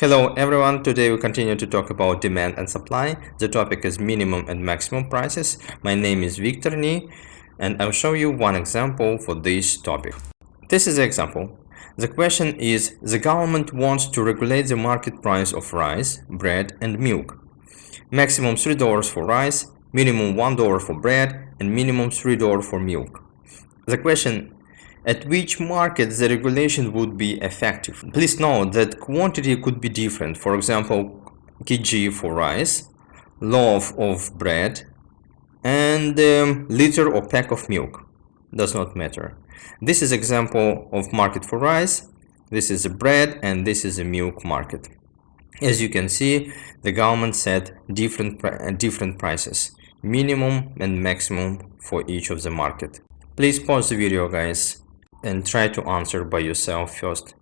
Hello everyone, today we continue to talk about demand and supply. The topic is minimum and maximum prices. My name is Victor Ni and I'll show you one example for this topic. This is the example. The question is, the government wants to regulate the market price of rice, bread and milk. Maximum $3 for rice, minimum $1 for bread and minimum $3 for milk. The question: at which market the regulation would be effective? Please note that quantity could be different. For example, kg for rice, loaf of bread, and liter or pack of milk. Does not matter. This is example of market for rice. This is a bread and this is a milk market. As you can see, the government set different prices, minimum and maximum for each of the market. Please pause the video, guys, and try to answer by yourself first.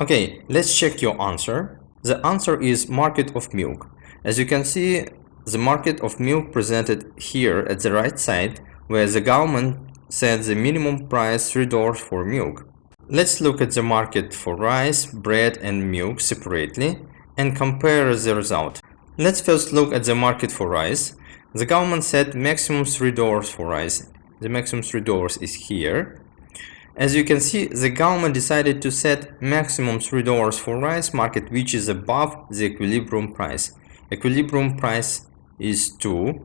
Okay, let's check your answer. The answer is market of milk. As you can see, the market of milk presented here at the right side, where the government set the minimum price $3 for milk. Let's look at the market for rice, bread and milk separately and compare the result. Let's first look at the market for rice. The government set maximum $3 for rice. The maximum $3 is here. As you can see, the government decided to set maximum $3 for rice market, which is above the equilibrium price. Equilibrium price is 2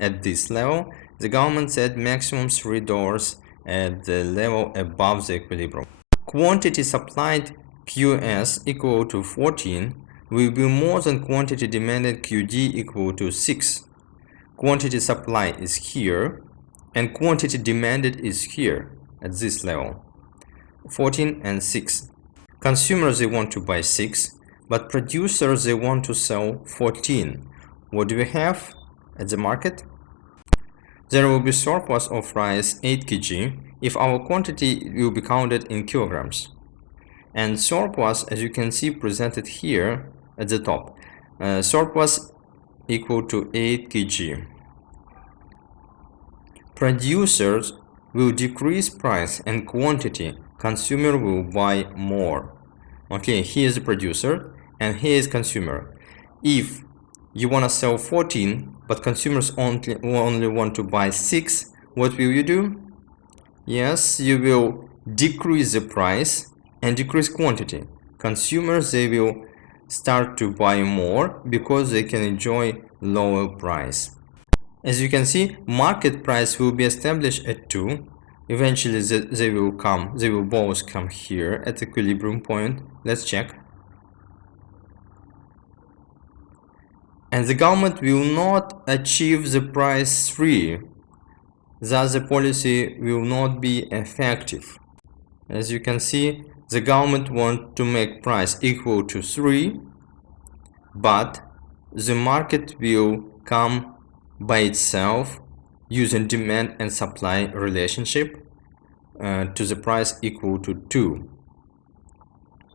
at this level. The government set maximum $3 at the level above the equilibrium. Quantity supplied QS equal to 14 will be more than quantity demanded QD equal to 6. Quantity supply is here and quantity demanded is here at this level, 14 and 6. Consumers, they want to buy 6, but producers, they want to sell 14. What do we have at the market? There will be surplus of rice 8 kg if our quantity will be counted in kilograms. And surplus, as you can see, presented here at the top. Surplus equal to 8 kg. Producers will decrease price and quantity. Consumer will buy more. Okay, here is the producer and here is consumer. If you want to sell 14 but consumers only want to buy 6, what will you do? Yes, you will decrease the price and decrease quantity. Consumers, they will start to buy more because they can enjoy lower price. As you can see, market price will be established at 2. Eventually they will both come here at equilibrium point. Let's check. And the government will not achieve the price 3. Thus the policy will not be effective. As you can see, the government wants to make price equal to 3, but the market will come by itself using demand and supply relationship to the price equal to 2.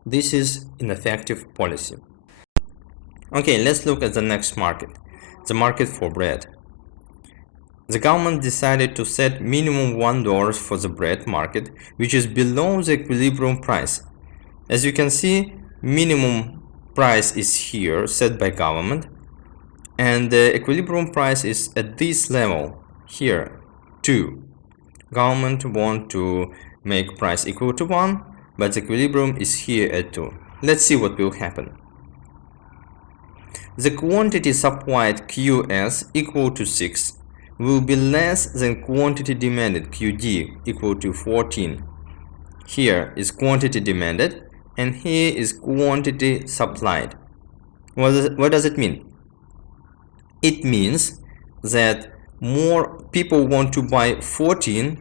This is an effective policy. Okay, let's look at the next market, the market for bread. The government decided to set minimum $1 for the bread market, which is below the equilibrium price. As you can see, minimum price is here set by government, and the equilibrium price is at this level here, 2. Government want to make price equal to 1, but the equilibrium is here at 2. Let's see what will happen. The quantity supplied QS equal to 6 will be less than quantity demanded QD equal to 14. Here is quantity demanded and here is quantity supplied. What does it mean? It means that more people want to buy 14,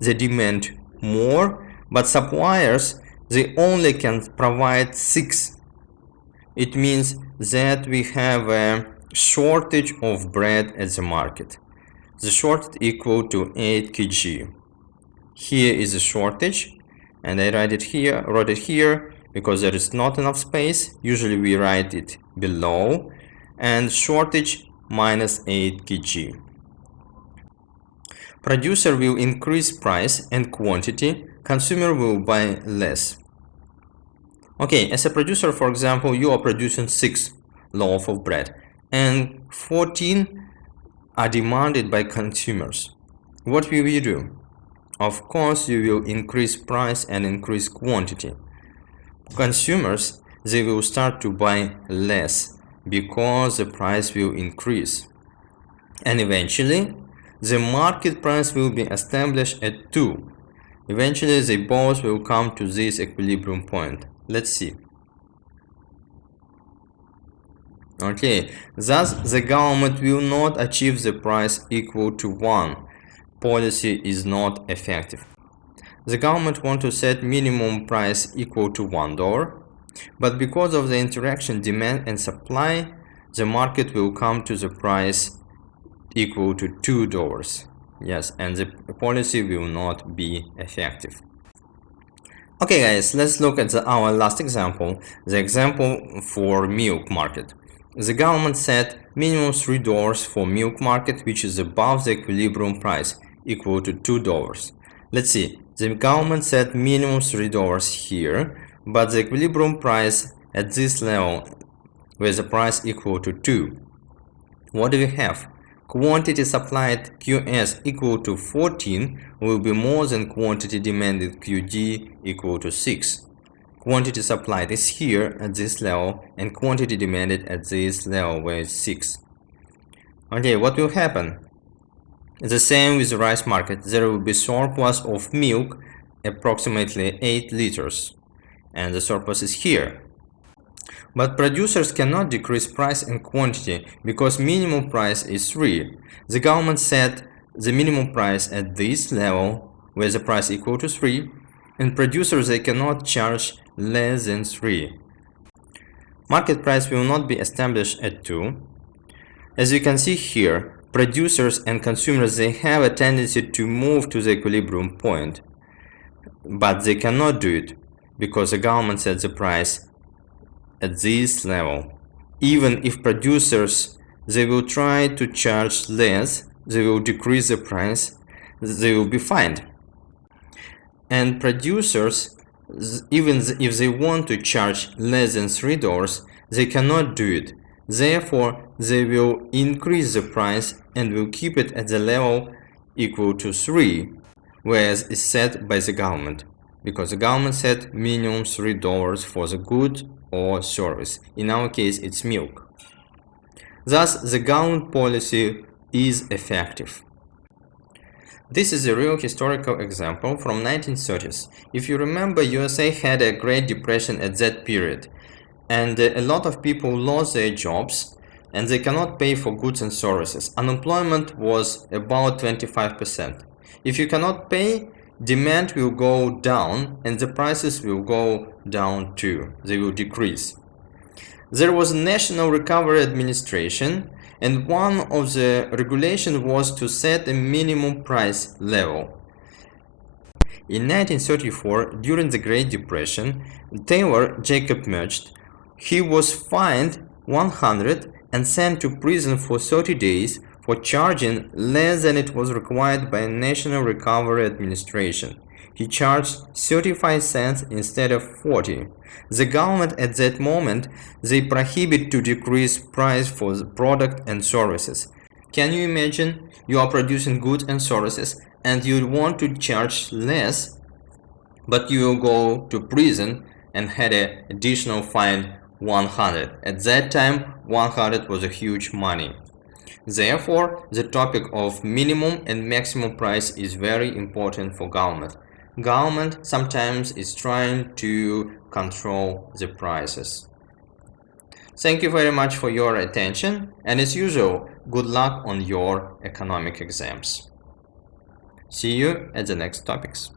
they demand more, but suppliers, they only can provide 6. It means that we have a shortage of bread at the market. The shortage equal to 8 kg. Here is a shortage, and I wrote it here because there is not enough space. Usually we write it below, and shortage minus 8 kg. Producer will increase price and quantity consumer will buy less. Okay, as a producer, for example, you are producing 6 loaves of bread and 14 are demanded by consumers. What will you do? Of course, you will increase price and increase quantity. Consumers, they will start to buy less because the price will increase. And eventually, the market price will be established at 2. Eventually, they both will come to this equilibrium point. Let's see. Okay, thus the government will not achieve the price equal to 1. Policy is not effective. The government wants to set minimum price equal to $1, but because of the interaction demand and supply, the market will come to the price equal to $2. Yes, and the policy will not be effective. Okay guys, let's look at our last example, the example for milk market. The government set minimum $3 for milk market, which is above the equilibrium price, equal to $2. Let's see, the government set minimum $3 here, but the equilibrium price at this level with the price equal to 2. What do we have? Quantity supplied QS equal to 14 will be more than quantity demanded QD equal to 6. Quantity supplied is here at this level and quantity demanded at this level where it's 6. Okay, what will happen? The same with the rice market. There will be surplus of milk, approximately 8 liters, and the surplus is here. But producers cannot decrease price and quantity because minimum price is 3. The government set the minimum price at this level where the price equal to 3, and producers, they cannot charge less than 3. Market price will not be established at 2. As you can see here, producers and consumers, they have a tendency to move to the equilibrium point, but they cannot do it because the government sets the price at this level. Even if producers, they will try to charge less, they will decrease the price, they will be fined. And producers, even if they want to charge less than $3, they cannot do it. Therefore, they will increase the price and will keep it at the level equal to 3, whereas it's set by the government, because the government set minimum $3 for the good or service. In our case, it's milk. Thus, the government policy is effective. This is a real historical example from 1930s. If you remember, USA had a Great Depression at that period, and a lot of people lost their jobs and they cannot pay for goods and services. Unemployment was about 25%. If you cannot pay, demand will go down and the prices will go down too. They will decrease. There was a National Recovery Administration, and one of the regulations was to set a minimum price level. In 1934, during the Great Depression, Tailor Jacob Meged, he was fined 100 and sent to prison for 30 days for charging less than it was required by National Recovery Administration. He charged 35 cents instead of 40. The government at that moment, they prohibit to decrease price for the product and services. Can you imagine? You are producing goods and services and you want to charge less, but you will go to prison and had an additional fine 100. At that time, 100 was a huge money. Therefore, the topic of minimum and maximum price is very important for government. Government sometimes is trying to control the prices. Thank you very much for your attention, and as usual, good luck on your economic exams. See you at the next topics.